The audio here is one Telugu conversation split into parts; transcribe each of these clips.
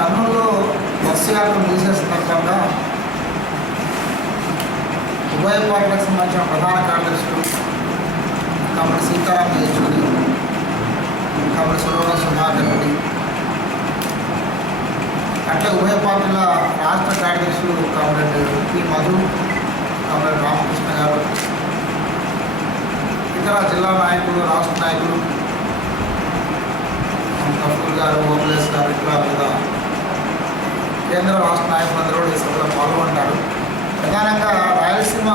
కర్నూలులో బస్సు యాత్ర ముగిసే సందర్భంగా ఉభయ పార్టీలకు సంబంధించిన ప్రధాన కార్యదర్శులు కమల సీతారాం యేచూరి, కమల సురవరం సుధాకర్ రెడ్డి, అట్లే ఉభయ పార్టీల రాష్ట్ర కార్యదర్శులు comrade P Madhu, comrade Ramakrishna గారు, ఇతర జిల్లా నాయకులు, రాష్ట్ర నాయకులు కపూర్ గారు, ఓబులేస్ గారు, ఇట్లా వివిధ కేంద్ర రాష్ట్ర నాయకులందరూ కూడా ఈ సభలో పాల్గొంటారు. ప్రధానంగా రాయలసీమ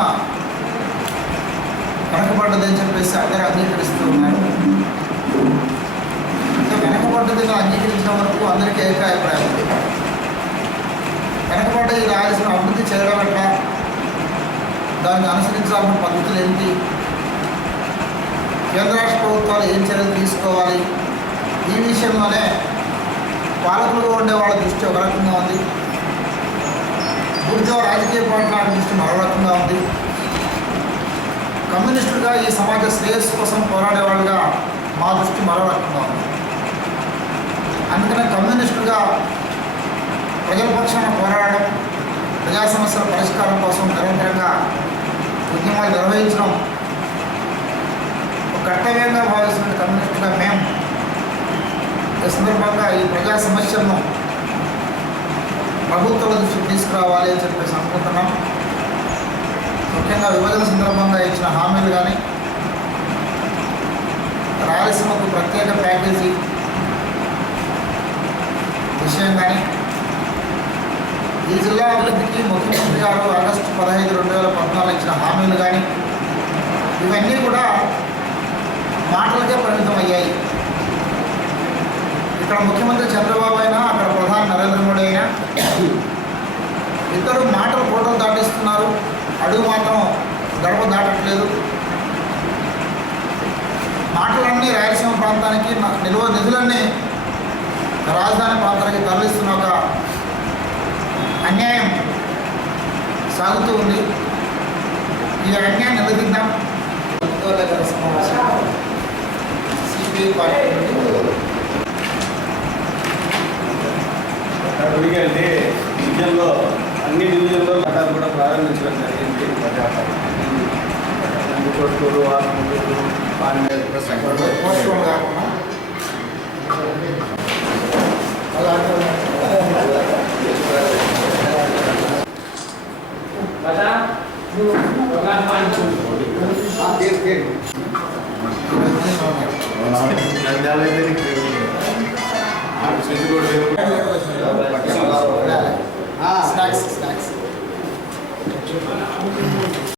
వెనకబడ్డదని చెప్పేసి అందరూ అంగీకరిస్తూ ఉన్నారు. వెనకబడ్డదిగా అంగీకరించడం వరకు అందరికీ ఏకాభిప్రాయం ఉంది. వెనకబడ్డ ఈ రాయలసీమ అభివృద్ధి చేయడం ఎట్లా, దాన్ని అనుసరించాల్సిన పద్ధతులు ఏంటి, కేంద్ర రాష్ట్ర ప్రభుత్వాలు ఏం చర్యలు తీసుకోవాలి, ఈ విషయంలోనే పాలకులుగా ఉండే వాళ్ళ దృష్టి ఒక రకంగా ఉంది, పూర్తిగా రాజకీయ పార్టీల దృష్టి మరో రకంగా ఉంది. కమ్యూనిస్టులుగా ఈ సమాజ శ్రేయస్సు కోసం పోరాడేవాళ్ళుగా మా దృష్టి మరో రకంగా ఉంది. అందుకనే కమ్యూనిస్టులుగా ప్రజల పక్షాన పోరాడడం, ప్రజా సమస్యల పరిష్కారం కోసం నిరంతరంగా ఉద్యమాలు నిర్వహించడం ఒక కర్తవ్యంగా భావిస్తున్న కమ్యూనిస్టుగా మేము ఈ సందర్భంగా ఈ ప్రజా సమస్యలను ప్రభుత్వాల దృష్టికి తీసుకురావాలి అని చెప్పేసి అనుకుంటున్నాం. ముఖ్యంగా విభజన సందర్భంగా ఇచ్చిన హామీలు కానీ, రాయలసీమకు ప్రత్యేక ప్యాకేజీ విషయం కానీ, ఈ జిల్లా అభివృద్ధికి ముఖ్యమంత్రి గారు ఆగస్టు 15, 2014 ఇచ్చిన హామీలు కానీ, ఇవన్నీ కూడా మాటలకే పరిమితం అయ్యాయి. ఇక్కడ ముఖ్యమంత్రి చంద్రబాబు అయినా, అక్కడ ప్రధాని నరేంద్ర మోడీ అయినా ఇద్దరు మాటలు ఫోటోలు దాటిస్తున్నారు, అడుగు మాత్రం గడప దాటట్లేదు. మాటలన్నీ రాయలసీమ ప్రాంతానికి, నిధులన్నీ రాజధాని ప్రాంతానికి తరలిస్తున్న ఒక అన్యాయం సాగుతూ ఉంది. ఈ అన్యాయం నిలదీద్దాం. సమావేశం సిపిఐ పార్టీ అడిగండి. డివిజన్లో అన్ని డివిజన్లో పట్టాలు కూడా ప్రారంభించడం జరిగింది. చోట్లూరు, ఆత్మూరు, స్నాక్స్